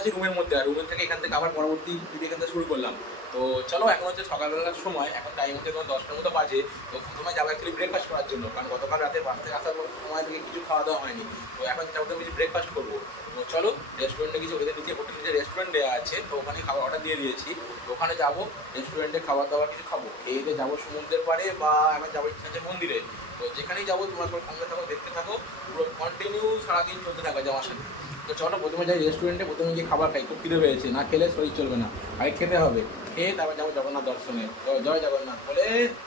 আছি রুমের মধ্যে আর রুমের থেকে এখান থেকে আবার পরবর্তী ভিডিও এখান থেকে শুরু করলাম। তো চলো, এখন হচ্ছে সকালবেলার সময়, এখন টাইম হচ্ছে তোমার দশটার মতো বাজে, তো প্রথমে যাব অ্যাকচুয়ালি ব্রেকফাস্ট করার জন্য, কারণ গতকাল রাতে বাড়ি থেকে আসার পর সময় থেকে কিছু খাওয়া দাওয়া হয়নি। তো এখন যাব তো কিছু ব্রেকফাস্ট করব। তো চলো রেস্টুরেন্টে কিছু ওদের নিচে হোটেলে যে রেস্টুরেন্ট দেওয়া আছে, তো ওখানে খাবার অর্ডার দিয়ে দিয়েছি। ওখানে যাব রেস্টুরেন্টে খাবার দাবার কিছু খাব। এই যে যাব সমুদ্রের পাড়ে বা আমার যাব ইচ্ছা আছে মন্দিরে। তো যেখানেই যাব, তোমার সঙ্গে সঙ্গে থাকো, দেখতে থাকো, পুরো কন্টিনিউ সারাদিন চলতে থাকবে যাওয়ার সাথে। তো চলো, প্রথমে যাই রেস্টুরেন্টে প্রথমে গিয়ে খাবার খাই। খুব খিদে পেয়েছে, না খেলে শরীর চলবে না। আগে খেতে হবে। খেয়ে তারপর যাব জগন্নাথ দর্শনে। জয় জগন্নাথ বলে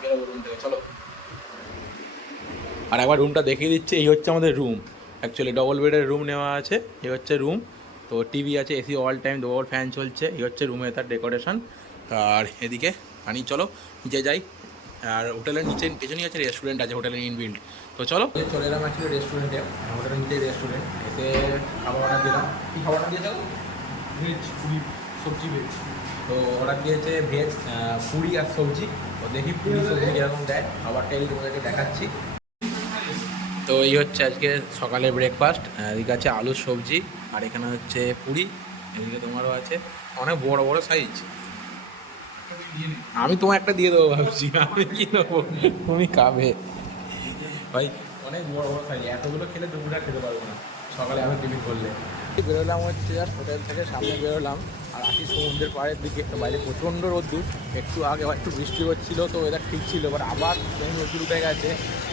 বেরোবো রুম থেকে। চলো। আর একবার রুমটা দেখিয়ে দিচ্ছে। এই হচ্ছে আমাদের রুম অ্যাকচুয়ালি ডবল বেডের রুম নেওয়া আছে। এই হচ্ছে রুম তো টিভি আছে AC all time double fan চলছে। এই হচ্ছে রুমে তার ডেকোরেশন আর এদিকে আনি চলো, নিচে যাই। আর হোটেলের নিচে পেছনেই আছে রেস্টুরেন্ট আছে হোটেলের ইনবিল্ড তো চলো। চলে এলাম অ্যাকচুয়ালি রেস্টুরেন্টে হোটেলের নিচে রেস্টুরেন্ট এসে খাবার অর্ডার দিলাম। কী খাবার অর্ডার দিয়েছ? ভেজ পুরি সবজি ভেজ তো অর্ডার দিয়েছে ভেজ পুরি আর সবজি। তো দেখি পুরি সবজি কীরকম দেয়। খাবারটা এই তোমাদেরকে দেখাচ্ছি। তো এই হচ্ছে আজকে সকালে ব্রেকফাস্ট এদিকে আছে আলুর সবজি আর এখানে হচ্ছে পুরি। এদিকে তোমারও আছে। অনেক বড় বড় সাইজ আমি তোমার একটা দিয়ে দেবো ভাবছি। আমি কি নেব? তুমি খাবে। ভাই অনেক বড় বড় সাইজ এতগুলো খেলে দুপুরে খেতে পারব না। সকালে আমি টিফিন করলে। বেরোলাম হচ্ছে আর হোটেল থেকে সামনে বেরোলাম। আর আসি সমুদ্রের পাড়ের দিকে তো বাইরে প্রচণ্ড রোদ্দুর। একটু আগে একটু বৃষ্টি হচ্ছিল তো এদের ঠিক ছিল। এবার আবার রোদ্দুর উঠে গেছে।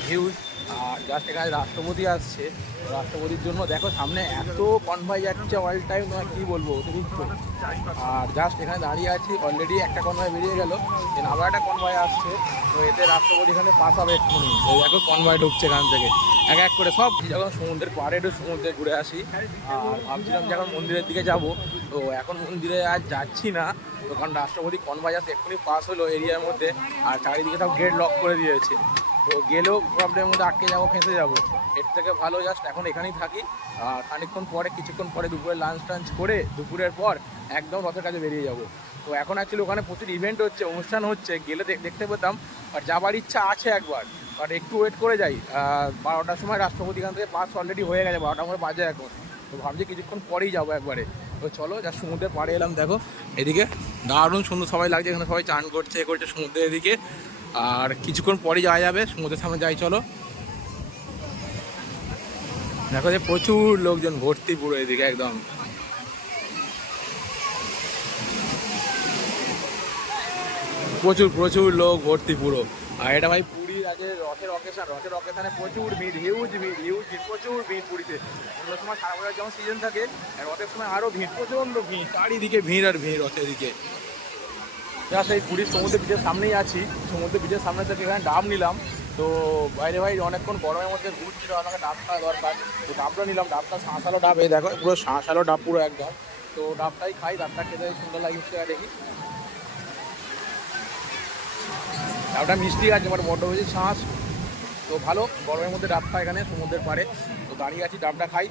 হিউজ আর জাস্ট এখানে রাষ্ট্রপতি আসছে। রাষ্ট্রপতির জন্য দেখো সামনে এত কনভয় যাচ্ছে অল টাইম তোমার কী বলব, অতিরিক্ত। আর জাস্ট এখানে দাঁড়িয়ে আছি অলরেডি একটা কনভয় বেরিয়ে গেল আবার একটা কনভয় আসছে। তো এতে রাষ্ট্রপতি এখানে পাস হবে এক্ষুনি। তো দেখো কনভয় ঢুকছে এখান থেকে। এক এক করে সব যখন সমুদ্রের পাড়ে একটু সমুদ্রে ঘুরে আসি, আর ভাবছিলাম যে এখন মন্দিরের দিকে যাব, তো এখন মন্দিরে আর যাচ্ছি না। তো কারণ রাষ্ট্রপতি কনভয় আসতে এক্ষুনি পাস হলো এরিয়ার মধ্যে, আর চারিদিকে সব গেট লক করে দিয়েছে। গেলেও প্রবলেমের মধ্যে আটকে যাব, ফেঁসে যাব। এর থেকে ভালো জাস্ট এখন এখানেই থাকি। আর খানিকক্ষণ পরে, কিছুক্ষণ পরে দুপুরে লাঞ্চ টাঞ্চ করে দুপুরের পর একদম রথের কাছে বেরিয়ে যাব। তো এখন অ্যাকচুয়ালি ওখানে প্রচুর ইভেন্ট হচ্ছে, অনুষ্ঠান হচ্ছে, গেলে দেখতে পেতাম। আর যাবার ইচ্ছা আছে একবার বাট একটু ওয়েট করে যাই। বারোটার সময় রাষ্ট্রপতি থেকে পাস অলরেডি হয়ে গেছে বারোটার মধ্যে বাজে এখন। তো ভাবছি কিছুক্ষণ পরেই যাব একবারে। তো চলো যা সমুদ্রে পাড়ে এলাম, দেখো। এদিকে দারুণ সুন্দর সবাই লাগছে, এখানে সবাই চান করছে, এ করছে সমুদ্রের এদিকে। আর কিছুক্ষণ পরেই যাওয়া যাবে, সমুদ্রের সামনে যাই, চলো। দেখো যে প্রচুর লোকজন ভর্তি পুরো এদিকে একদম। প্রচুর প্রচুর লোক ভর্তি পুরো। আর এটা ভাই পুরীর আগে রথের অকেশন রথের অকেশনে প্রচুর ভিড় হিউজ ভিড় হিউজ ভিড়, প্রচুর ভিড় পুরীতে। অন্য সময় সারা বছর যেমন সিজন থাকে, রথের সময় আরও ভিড়, প্রচণ্ড ভিড়, চারিদিকে ভিড় আর ভিড় রথের দিকে। জাস্ট এই পুরীর সমুদ্র বিচের সামনেই আছি। সমুদ্র বিচের সামনে থেকে এখানে ডাব নিলাম। তো বাইরে ভাই অনেকক্ষণ গরমের মধ্যে ঘুরছিল, আমাকে ডাব খাওয়া দরকার। তো ডাবটা নিলাম, ডাবটা শাঁসালো ডাব। এই দেখো, পুরো শাঁসালো ডাব, পুরো একদম। তো ডাবটাই খাই, ডাবটা খেতে সুন্দর লাগছে দেখি। ডাবটা মিষ্টি আছে, আমার বড্ড হয়েছে শাঁস। তো ভালো, গরমের মধ্যে ডাবটা এখানে সমুদ্রের পাড়ে। তো দাঁড়িয়ে আছি, ডাবটা খাই।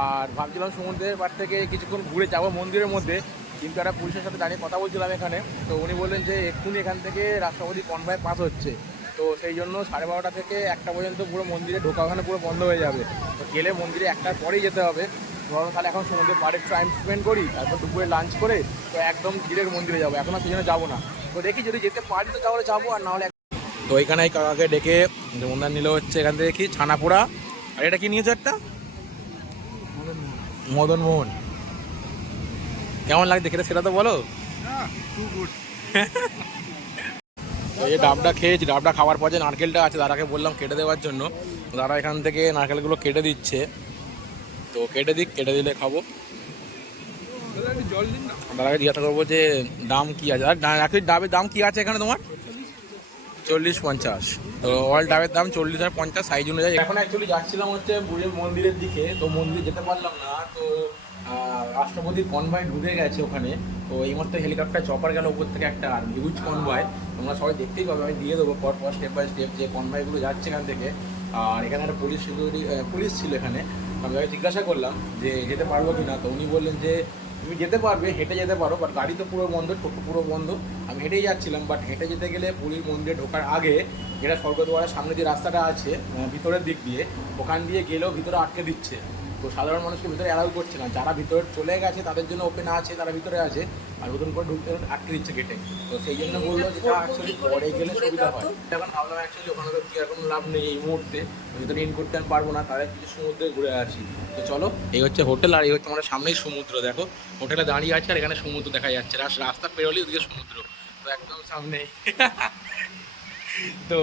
আর ভাবছিলাম সমুদ্রের পাড় থেকে কিছুক্ষণ ঘুরে যাব মন্দিরের মধ্যে। কিন্তু একটা পুলিশের সাথে দাঁড়িয়ে কথা বলছিলাম এখানে, তো উনি বললেন যে এক্ষুনি এখান থেকে রাষ্ট্রপতি কনভয় পাস হচ্ছে। তো সেই জন্য সাড়ে বারোটা থেকে একটা পর্যন্ত পুরো মন্দিরে ঢোকা, ওখানে পুরো বন্ধ হয়ে যাবে। তো গেলে মন্দিরে একটার পরেই যেতে হবে। ধরো তাহলে এখন সমুদ্রের পাড়ে টাইম স্পেন্ড করি, তারপর দুপুরে লাঞ্চ করে, তো একদম ডিরেক্ট মন্দিরে যাব। এখন আর সেই জন্য যাব না। তো দেখি যদি যেতে পারি তো তাহলে যাব, আর নাহলে তো এখানে এই কাকাকে ডেকে মুন্দার নিল হচ্ছে এখান থেকে কি, ছানাপোড়া? আর এটা কি নিয়েছে একটা? মদন মোহন কেমন লাগছে খেতে সেটা তো বলো। এই ডাবটা খেয়েছি ডাবটা খাওয়ার পর যে নারকেলটা আছে দাদাকে বললাম কেটে দেওয়ার জন্য। দাদা এখান থেকে নারকেলগুলো কেটে দিচ্ছে। তো কেটে দিক কেটে দিলে খাব। দাদাকে জিজ্ঞাসা করব যে দাম কি আছে? আর ডাবের দাম কি আছে এখানে তোমার? চল্লিশ পঞ্চাশ। তো অল ডাবের দাম চল্লিশ আর পঞ্চাশ সাইজ অনুযায়ী। এখন অ্যাকচুয়ালি যাচ্ছিলাম হচ্ছে বুড়ির মন্দিরের দিকে তো মন্দিরে যেতে পারলাম না তো রাষ্ট্রপতির কনভয় ঢুকে গেছে ওখানে। তো এই মুহূর্তে হেলিকপ্টার চপার গেল উপর থেকে একটা হিউজ কনভয় তোমরা সবাই দেখতেই পাবে, আমি দিয়ে দেবো পর পর স্টেপ বাই স্টেপ যে কনভয়গুলো যাচ্ছে এখান থেকে। আর এখানে একটা পুলিশ সিকিউরিটি পুলিশ ছিল এখানে। আমি তাকে জিজ্ঞাসা করলাম যে যেতে পারব কি না তো উনি বললেন যে, তুমি যেতে পারবে, হেঁটে যেতে পারো বাট গাড়ি তো পুরো বন্ধ, টোটো পুরো বন্ধ। আমি হেঁটেই যাচ্ছিলাম বাট হেঁটে যেতে গেলে পুরীর মন্দিরে ঢোকার আগে যেটা স্বর্গদ্বারের সামনে যে রাস্তাটা আছে ভিতরের দিক দিয়ে, ওখান দিয়ে গেলেও ভিতরে আটকে দিচ্ছে। তো সাধারণ মানুষকে ভিতরে অ্যালাউ করছে না। যারা ভিতরে চলে গেছে, তাদের জন্য ওপেন আছে, তারা ভিতরে আছে, আর নতুন করে ঢুকতে আটকে দিচ্ছে গেটে তো সেই জন্য বলল যেটা অ্যাকচুয়ালি পরে গেলে সুবিধা হয়। এখন ভাবলাম অ্যাকচুয়ালি ওখানে তো কি আর লাভ নেই এই মুহূর্তে। ভিতরে ইন করতে আমি পারব না তাদের কিছু সমুদ্রে ঘুরে আসি। তো চলো, এই হচ্ছে হোটেল আর এই হচ্ছে আমাদের সামনেই সমুদ্র, দেখো। হোটেলে দাঁড়িয়ে আছে আর এখানে সমুদ্র দেখা যাচ্ছে। রাস- রাস্তা পেরোলেই ওদিকে সমুদ্র। তো একদম সামনেই। তো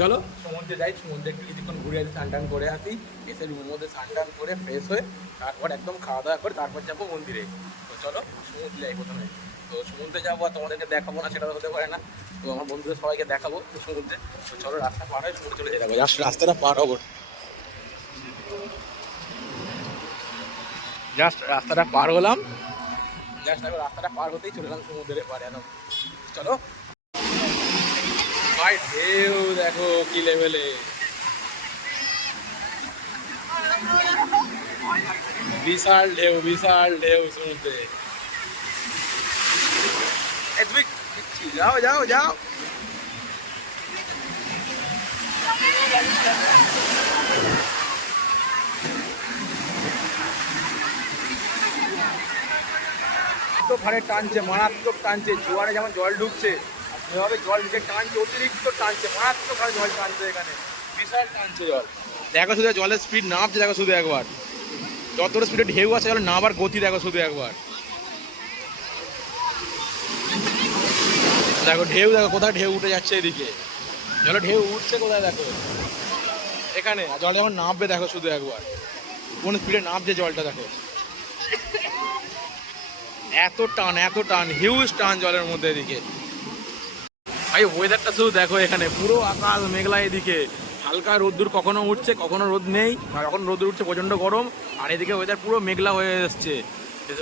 চলো। সমুদ্রে যাই, সমুদ্রে একটু কিছুক্ষণ ঘুরে আসি, স্নান টান করে আসি। এসে রুমের মধ্যে স্নান টান করে ফ্রেশ হয়ে তারপর একদম খাওয়া দাওয়া করে তারপর যাব মন্দিরে। তো চলো, সমুদ্রে যাই প্রথমে। তো সমুদ্রে যাব আর তোমাদেরকে দেখাবো না, সেটা হতে পারে না। তো আমার বন্ধুদের সবাইকে দেখাবো সমুদ্রে। তো চলো, রাস্তা পার হয়ে সমুদ্রে চলে যাব রাস্তাটা পার হব। জাস্ট রাস্তাটা পার হলাম। জাস্ট রাস্তাটা পার হতেই চলে গেলাম সমুদ্রের পারে চলো ভাই ঢেউ দেখো কি লেভেলে বিশাল ঢেউ বিশাল ঢেউ সমুদ্রে যাও যাও যাও। তো ভারে টানছে, মারাত্মক টানছে। জোয়ারে যেমন জল ঢুকছে। যেভাবে জল ঢুকে টানছে, অতিরিক্ত টানছে, মারাত্মক ভাবে জল টানছে এখানে। বিশাল টানছে জল। দেখো শুধু জলের স্পিড নামছে, দেখো শুধু একবার। যতটা স্পিডে ঢেউ আছে জল নামার গতি দেখো শুধু একবার। দেখো ঢেউ, দেখো কোথায় ঢেউ উঠে যাচ্ছে এদিকে। জলে ঢেউ উঠছে কোথায় দেখো? এখানে। জল যখন নামবে, দেখো শুধু একবার। কোন স্পিডে নামছে জলটা, দেখো। এত টান এত টান হিউজ টান জলের মধ্যে এদিকে। ভাই ওয়েদারটা শুধু দেখো এখানে। পুরো আকাশ মেঘলা এদিকে। হালকা রোদ্দুর কখনো উঠছে, কখনো রোদ নেই। আর কখন রোদ্দুর উঠছে, প্রচণ্ড গরম। আর এদিকে ওয়েদার পুরো মেঘলা হয়ে এসছে।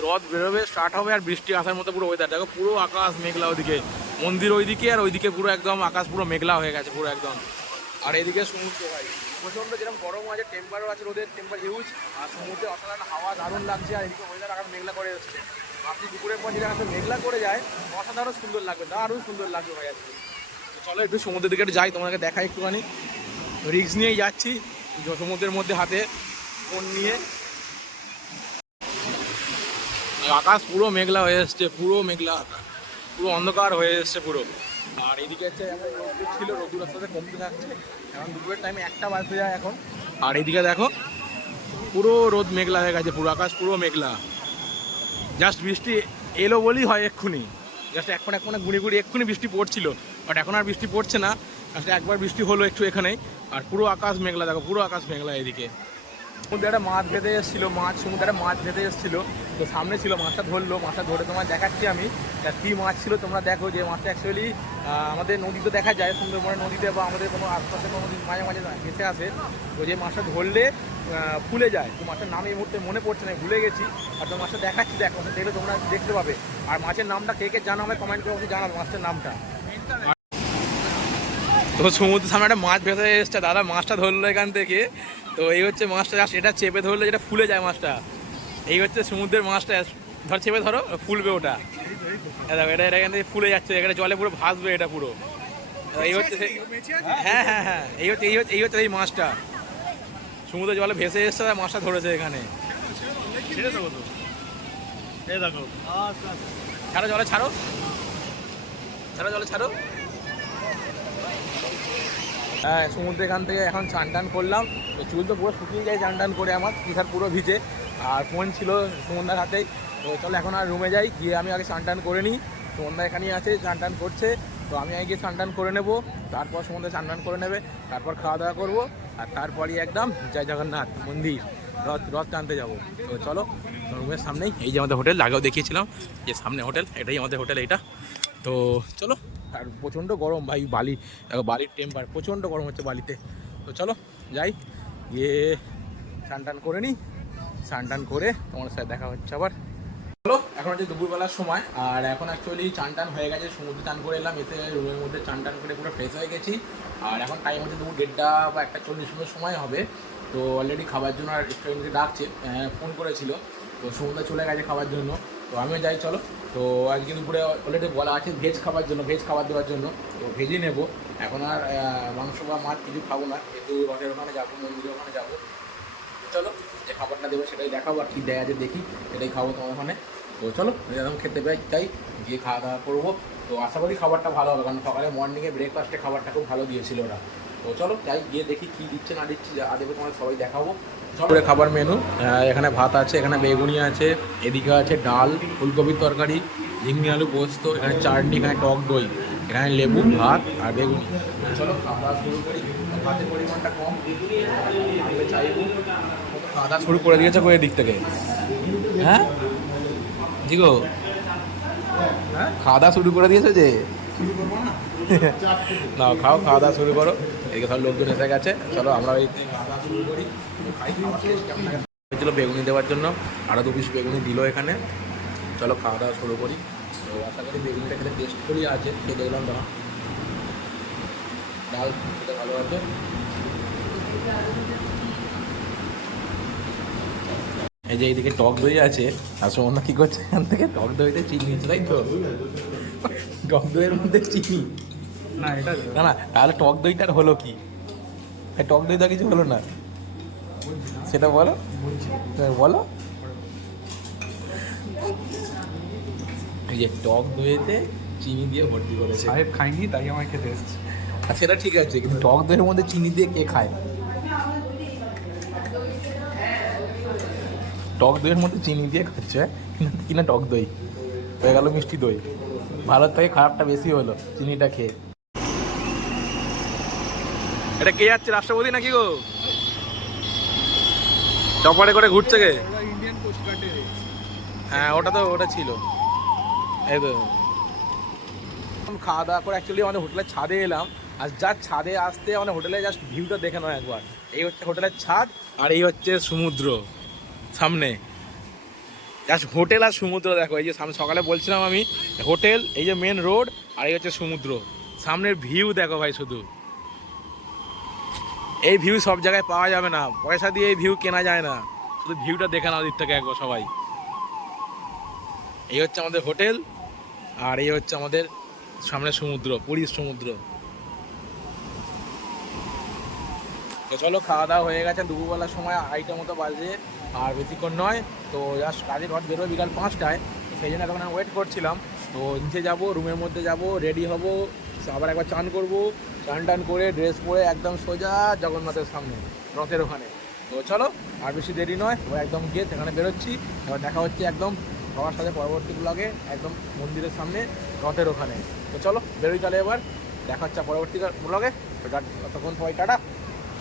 রদ বেরোবে স্টার্ট হবে, আর বৃষ্টি আসার মতো পুরো ওয়েদার দেখো, পুরো আকাশ মেঘলা ওদিকে মন্দির ওইদিকে, আর ওইদিকে পুরো একদম আকাশ পুরো মেঘলা হয়ে গেছে, পুরো একদম। আর এদিকে সমুদ্র, ভাই, প্রচণ্ড যেরকম গরম আছে টেম্পারও আছে, রোদের টেম্পার হিউজ আর সমুদ্রে অসাধারণ হাওয়া, দারুণ লাগছে, আর এদিকে ওয়েদার আকাশ মেঘলা করে এসছে। আপনি দুপুরের পর যদি আকাশে মেঘলা করে যায়। অসাধারণ সুন্দর লাগবে, দারুণ সুন্দর লাগবে ভাই আজকে চলো একটু সমুদ্রের দিকে একটু যাই তোমাকে দেখাই একটুখানি। রিক্স নিয়েই যাচ্ছি সমুদ্রের মধ্যে হাতে ফোন নিয়ে। আকাশ পুরো মেঘলা হয়ে এসছে, পুরো মেঘলা আকাশ। পুরো অন্ধকার হয়ে এসছে পুরো। আর এদিকে হচ্ছে রোদ্দুর ছিল, রোদ্দুর আস্তে আস্তে কমতে থাকছে। এখন দুপুরের টাইমে একটা বাজতে যায় এখন। আর এদিকে দেখো, পুরো রোদ মেঘলা হয়ে গেছে, পুরো আকাশ পুরো মেঘলা। জাস্ট বৃষ্টি এলো বলেই হয় এক্ষুনি। জাস্ট এখন এখন গুঁড়ি গুঁড়ি এক্ষুনি বৃষ্টি পড়ছিল। বাট এখন আর বৃষ্টি পড়ছে না। জাস্ট একবার বৃষ্টি হলো একটু এখানেই। আর পুরো আকাশ মেঘলা, দেখো পুরো আকাশ মেঘলা এদিকে। সমুদ্রে একটা মাছ ভেদে এসেছিল, মাছ সমুদ্রে একটা মাছ ভেদে এসেছিল। তো সামনে ছিল, মাছটা ধরলো, মাছটা ধরে তোমার দেখাচ্ছি আমি। কী মাছ ছিল তোমরা দেখো যে মাছটা অ্যাকচুয়ালি আমাদের নদীতে দেখা যায়, সুন্দরবনের নদীতে বা আমাদের কোনো আশপাশে কোনো নদী মাঝে মাঝে ভেসে আসে। তো যে মাছটা ধরলে ফুলে যায়। তো মাছের নাম এই মুহূর্তে মনে পড়ছে না ভুলে গেছি। আর তো মাছটা দেখাচ্ছি, দেখো দেখলে তোমরা দেখতে পাবে। আর মাছের নামটা কে কে জানো আমায় কমেন্ট করে জানাবে মাছের নামটা। তো সমুদ্রের সামনে একটা মাছ ভেসে এসছে, দাদা মাছটা ধরলো এখান থেকে। তো এই হচ্ছে মাছটা জাস্ট এটা চেপে ধরলে যেটা ফুলে যায় মাছটা। এই হচ্ছে সমুদ্রের মাছটা ধর চেপে ধরো ফুলবে ওটা। দেখো এটা এটা এখান থেকে ফুলে যাচ্ছে এখানে জলে পুরো ভাসবে এটা পুরো। এই হচ্ছে হ্যাঁ হ্যাঁ হ্যাঁ এই হচ্ছে এই হচ্ছে এই হচ্ছে এই মাছটা। সমুদ্রের জলে ভেসে এসছে আর মাছটা ধরেছে এখানে। ছাড়ো জলে ছাড়ো। ছাড়ো জলে ছাড়ো। সমুদ্রে এখান থেকে এখন চান টান করলাম। তো চুল তো পুরো শুকিয়ে যায় চান টান করে আমার পিঠার পুরো ভিজে। আর ফোন ছিল সুমন্দার হাতেই। তো চলো এখন আর রুমে যাই, গিয়ে আমি আগে চান টান করে নিই। সুমন্দা এখানেই আছে চান টান করছে। তো আমি আগে চান টান করে নেব। তারপর সুমন্দা চান টান করে নেবে। তারপর খাওয়া দাওয়া করব। আর তারপরই একদম জয় জগন্নাথ মন্দির, রথ রথ টানতে যাব। তো চলো, রুমের সামনেই, এই যে আমাদের হোটেল, আগেও দেখিয়েছিলাম যে সামনে হোটেল, এটাই আমাদের হোটেল এটা তো চলো আর প্রচণ্ড গরম ভাই, বালি বালির টেম্পার প্রচণ্ড গরম হচ্ছে বালিতে। তো চলো, যাই, গিয়ে স্নান টান করে নিই। স্নান টান করে তোমার সাথে দেখা হচ্ছে আবার। চলো, এখন হচ্ছে দুপুরবেলার সময়, আর এখন অ্যাকচুয়ালি চান টান হয়ে গেছে, সমুদ্রে চান করে এলাম এতে রুমের মধ্যে চান টান করে পুরো ফ্রেশ হয়ে গেছি। আর এখন টাইম হচ্ছে দুপুর দেড়টা বা একটা চল্লিশ মিনিট সময় হবে। তো অলরেডি খাবার জন্য আর রেস্টুরেন্টকে ডাকছে ফোন করেছিল। তো সমুদ্রে চলে গেছে খাবার জন্য। তো আমিও যাই, চলো। তো আজকে দুপুরে অলরেডি বলা আছে ভেজ খাবার জন্য ভেজ খাবার দেওয়ার জন্য। তো ভেজই নেব। এখন আর মাংস বা মাছ কিছু খাব না। কিন্তু রথের ওখানে যাব মন্দিরের ওখানে যাব। চলো, যে খাবারটা দেবো সেটাই দেখাবো আর কী দেয় আছে দেখি। সেটাই খাব তোমার ওখানে। তো চলো, এরকম খেতে পাই, তাই গিয়ে খাওয়া দাওয়া করব। তো আশা করি খাবারটা ভালো হবে, কারণ সকালে মর্নিংয়ে ব্রেকফাস্টে খাবারটা খুব ভালো দিয়েছিল ওরা। তো চলো যাই গিয়ে দেখি কী দিচ্ছে না দিচ্ছে যা দেবে তোমার সবাই দেখাবো। চলো। খাবার মেনু এখানে ভাত আছে এখানে বেগুনি আছে এদিকে আছে ডাল ফুলকপির তরকারি ঝিঙে আলু পোস্ত এখানে চাটনি এখানে টক দই এখানে লেবু ভাত আর বেগুনি। চলো খাওয়া শুরু করি। ভাতের পরিমাণটা কম। চাইব খাওয়া শুরু করে দিয়েছে কোয়ের দিক থেকে। হ্যাঁ? জি গো হ্যাঁ? খাওয়া দাওয়া শুরু করে দিয়েছে যে? না খাও, খাওয়া দাওয়া শুরু করো। এদিকে সব লোকজন এসে গেছে। চলো আমরা এই করি। হয়েছিল বেগুনি দেওয়ার জন্য। আরও দু পিস বেগুনি দিল এখানে। চলো খাওয়া দাওয়া শুরু করি। তো আশা করি বেগুনিটা খেতে টেস্ট করেই আছে খেয়ে দেখলাম তখন ডাল খেতে ভালো আছে। এই যে এইদিকে টক দই আছে। আর অন্য কি করছে? এখান থেকে টক দইতে চিনি তাই তো? টক দইয়ের মধ্যে চিনি। না এটা না না তাহলে টক দইটার হলো কি? টক দইটা কিছু হলো না? সেটা বলো। বলো। এই যে টক দইতে চিনি দিয়ে ভর্তি করেছে। সাহেব খাইনি তাই আমার খেতে এসেছে। আর সেটা ঠিক আছে কিন্তু টক দইয়ের মধ্যে চিনি দিয়ে কে খায়? টক দইয়ের মধ্যে চিনি দিয়ে খাচ্ছে কিনা- কিনা টক দই? হয়ে গেল মিষ্টি দই। ভালোর থেকে খারাপটা বেশি হলো চিনিটা খেয়ে। এটা কে যাচ্ছে, রাষ্ট্রপতি নাকি গো? চপারে করে ঘুরছে গার্ডে হ্যাঁ ওটা তো, ওটা ছিল। এই তো। খাওয়া দাওয়া করে অ্যাকচুয়ালি আমাদের হোটেলের ছাদে এলাম। আর যার ছাদে আসতে আমাদের হোটেলে জাস্ট ভিউটা দেখে নাও একবার। এই হচ্ছে হোটেলের ছাদ আর এই হচ্ছে সমুদ্র। সামনে। জাস্ট হোটেল আর সমুদ্র দেখো, এই যে সামনে সকালে বলছিলাম আমি হোটেল এই যে মেন রোড আর এই হচ্ছে সমুদ্র। সামনের ভিউ দেখো ভাই শুধু। এই ভিউ সব জায়গায় পাওয়া যাবে না, পয়সা দিয়ে এই ভিউ কেনা যায় না। শুধু ভিউটা দেখে নাও দিক থেকে একবার সবাই। এই হচ্ছে আমাদের হোটেল আর এই হচ্ছে আমাদের সামনে সমুদ্র, পুরীর সমুদ্র। তো চলো, খাওয়া দাওয়া হয়ে গেছে, দুপুরবেলার সময় আড়াইটা মতো বাজে। আর বেশিক্ষণ নয়। তো জাস্ট কাজে ঘর বেরোবে বিকাল পাঁচটায়। সেই জন্য এখন ওয়েট করছিলাম। তো নিচে যাব রুমের মধ্যে যাব রেডি হব। আবার একবার চান করব। চান টান করে ড্রেস পরে একদম সোজা জগন্নাথের সামনে, রথের ওখানে। তো চলো, আর বেশি দেরি নয় ও একদম গিয়ে সেখানে বেরোচ্ছি। এবার দেখা হচ্ছে একদম সবার সাথে পরবর্তী ব্লগে একদম মন্দিরের সামনে, রথের ওখানে। তো চলো, বেরোই তাহলে এবার। দেখা হচ্ছে পরবর্তী ব্লগে তখন সবাই টাটা।